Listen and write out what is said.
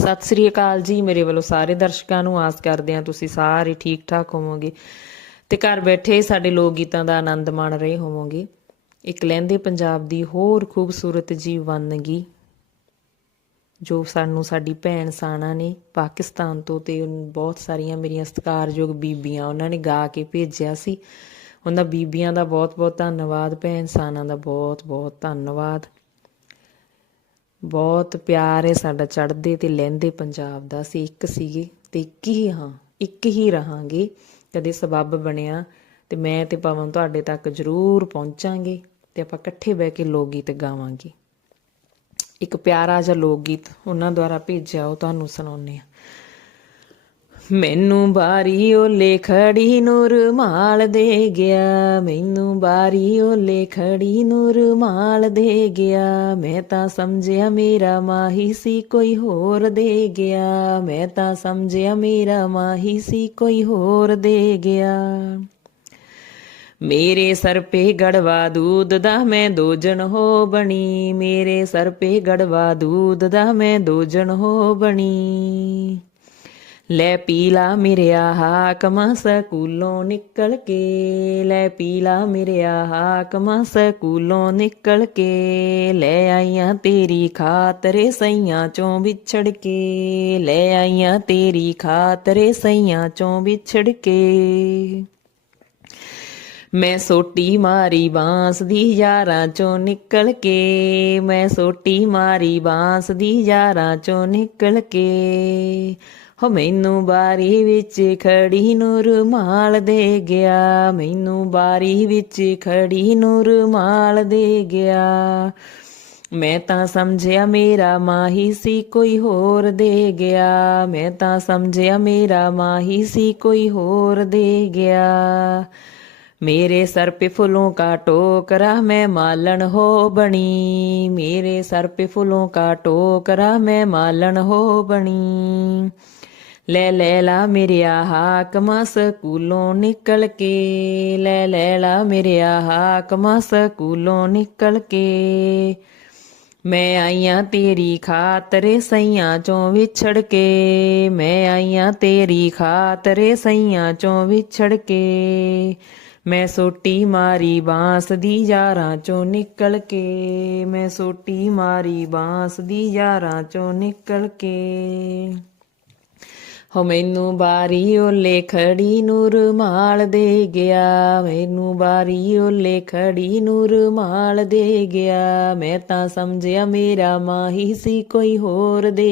ਸਤਿ ਸ੍ਰੀ ਅਕਾਲ ਜੀ, ਮੇਰੇ ਵੱਲੋਂ ਸਾਰੇ ਦਰਸ਼ਕਾਂ ਨੂੰ ਆਸ ਕਰਦੇ ਹਾਂ ਤੁਸੀਂ ਸਾਰੇ ਠੀਕ ਠਾਕ ਹੋਵੋਗੇ ਤੇ ਘਰ ਬੈਠੇ ਸਾਡੇ ਲੋਕ ਗੀਤਾਂ ਦਾ ਆਨੰਦ ਮਾਣ ਰਹੇ ਹੋਵੋਗੇ। ਇੱਕ ਲਹਿੰਦੇ ਪੰਜਾਬ ਦੀ ਹੋਰ ਖੂਬਸੂਰਤ ਜੀ ਵੰਨਗੀ, ਜੋ ਸਾਨੂੰ ਸਾਡੀ ਭੈਣ ਸਾਨਾ ਨੇ ਪਾਕਿਸਤਾਨ ਤੋਂ ਤੇ ਬਹੁਤ ਸਾਰੀਆਂ ਮੇਰੀਆਂ ਸਤਿਕਾਰਯੋਗ ਬੀਬੀਆਂ ਉਹਨਾਂ ਨੇ ਗਾ ਕੇ ਭੇਜਿਆ ਸੀ। ਉਹਨਾਂ ਬੀਬੀਆਂ ਦਾ ਬਹੁਤ-ਬਹੁਤ ਧੰਨਵਾਦ, ਭੈਣ ਸਾਨਾ ਦਾ ਬਹੁਤ-ਬਹੁਤ ਧੰਨਵਾਦ। ਬਹੁਤ ਪਿਆਰ ਹੈ ਸਾਡਾ ਚੜਦੇ ਤੇ ਲਹਿੰਦੇ ਪੰਜਾਬ ਦਾ। ਅਸੀਂ ਇੱਕ ਸੀਗੇ ਤੇ ਇੱਕ ਹੀ ਹਾਂ, ਇੱਕ ਹੀ ਰਹਾਂਗੇ। ਕਦੇ ਸਬੱਬ ਬਣਿਆ ਤੇ ਮੈਂ ਤੇ ਪਵਨ ਤੁਹਾਡੇ ਤੱਕ ਜ਼ਰੂਰ ਪਹੁੰਚਾਂਗੇ ਤੇ ਆਪਾਂ ਇਕੱਠੇ ਬਹਿ ਕੇ ਲੋਕ ਗੀਤ ਗਾਵਾਂਗੇ। ਇੱਕ ਪਿਆਰਾ ਜਿਹਾ ਲੋਕ ਗੀਤ ਉਹਨਾਂ ਦੁਆਰਾ ਭੇਜਿਆ, ਉਹ ਤੁਹਾਨੂੰ ਸੁਣਾਉਂਦੇ ਆ ਮੈਨੂੰ ਬਾਰੀ ਓਲੇ ਖੜੀ ਨੂਰ ਮਾਲ ਦੇ ਗਿਆ। ਮੈਨੂੰ ਬਾਰੀ ਓਲੇ ਖੜੀ ਨੂਰ ਮਾਲ ਦੇ ਗਿਆ। ਮੈਂ ਤਾਂ ਸਮਝਿਆ ਮੇਰਾ ਮਾਹੀ ਸੀ ਕੋਈ ਹੋਰ ਦੇ ਗਿਆ। ਮੈਂ ਤਾਂ ਸਮਝਿਆ ਮੇਰਾ ਮਾਹੀ ਸੀ ਕੋਈ ਹੋਰ ਦੇ ਗਿਆ। ਮੇਰੇ ਸਰ ਪੇ ਗੜਵਾ ਦੂਧ ਦਾ ਮੈਂ ਦੋਜਣ ਹੋ ਬਣੀ। ਮੇਰੇ ਸਰ ਪੇ ਗੜਵਾ ਦੂਧ ਦਾ ਮੈਂ ਦੋਜਣ ਹੋ ਬਣੀ। ਲੈ ਪੀਲਾ ਮੇਰਿਆ ਹਾਕਮਾਂ ਸਕੂਲੋਂ ਨਿਕਲ ਕੇ, ਲੈ ਪੀਲਾ ਮੇਰਿਆ ਹਾਕਮਾਂ ਸਕੂਲੋਂ ਨਿਕਲ ਕੇ, ਲੈ ਆਈਆਂ ਤੇਰੀ ਖਾਤਰੇ ਸਈਆਂ ਚੋਂ ਵਿਛੜ ਕੇ, ਲੈ ਆਈਆਂ ਤੇਰੀ ਖਾਤਰੇ ਸਈਆਂ ਚੋਂ ਵਿਛੜ ਕੇ। ਮੈਂ ਸੋਟੀ ਮਾਰੀ ਬਾਂਸ ਦੀ ਯਾਰਾਂ ਚੋਂ ਨਿਕਲ ਕੇ, ਮੈਂ ਸੋਟੀ ਮਾਰੀ ਬਾਂਸ ਦੀ ਯਾਰਾਂ ਚੋਂ ਨਿਕਲ ਕੇ। ਹੋ ਮੈਨੂੰ ਬਾਰੀ ਵਿੱਚ ਖੜੀ ਨੂੰ ਰੁਮਾਲ ਦੇ ਗਿਆ ਮੈਨੂੰ ਬਾਰੀ ਵਿੱਚ ਖੜੀ ਨੂੰ ਰੁਮਾਲ ਦੇ ਗਿਆ ਮੈਂ ਤਾਂ ਸਮਝਿਆ ਮੇਰਾ ਮਾਹੀ ਸੀ ਕੋਈ ਹੋਰ ਦੇ ਗਿਆ ਮੈਂ ਤਾਂ ਸਮਝਿਆ ਮੇਰਾ ਮਾਹੀ ਸੀ ਕੋਈ ਹੋਰ ਦੇ ਗਿਆ मेरे सर पे फूलों का टोकरा मैं मालन हो बनी मेरे सर पे फूलों का टोकरा मैं मालन हो बनी ਲੈ ਲੈ ਲਾ ਮੇਰਿਆ ਹਾਕਮਾ ਸਕੂਲੋਂ ਨਿਕਲ ਕੇ, ਲੈ ਲੈ ਲਾ ਮੇਰਿਆ ਹਾਕਮਾ ਸਕੂਲੋਂ ਨਿਕਲ ਕੇ। ਮੈਂ ਆਈਆਂ ਤੇਰੀ ਖਾਤਰੇ ਸਈਆਂ ਚੋਂ ਵਿਛੜ ਕੇ, ਮੈਂ ਆਈਆਂ ਤੇਰੀ ਖਾਤਰੇ ਸਈਆਂ ਚੋਂ ਵਿਛੜ ਕੇ। ਮੈਂ ਸੋਟੀ ਮਾਰੀ ਬਾਂਸ ਦੀ ਯਾਰਾਂ ਚੋਂ ਨਿਕਲ ਕੇ, ਮੈਂ ਸੋਟੀ ਮਾਰੀ ਬਾਂਸ ਦੀ ਯਾਰਾਂ ਚੋਂ ਨਿਕਲ ਕੇ। ਹੋ ਮੈਨੂੰ ਬਾਰੀ ਓਲੇ ਖੜੀ ਨੂਰ ਮਾਲ ਦੇ ਗਿਆ। ਮੈਨੂੰ ਬਾਰੀ ਓਲੇ ਖੜੀ ਨੂਰ ਮਾਲ ਦੇ ਗਿਆ। ਮੈਂ ਤਾਂ ਸਮਝਿਆ ਮੇਰਾ ਮਾਹੀ ਸੀ ਕੋਈ ਹੋਰ ਦੇ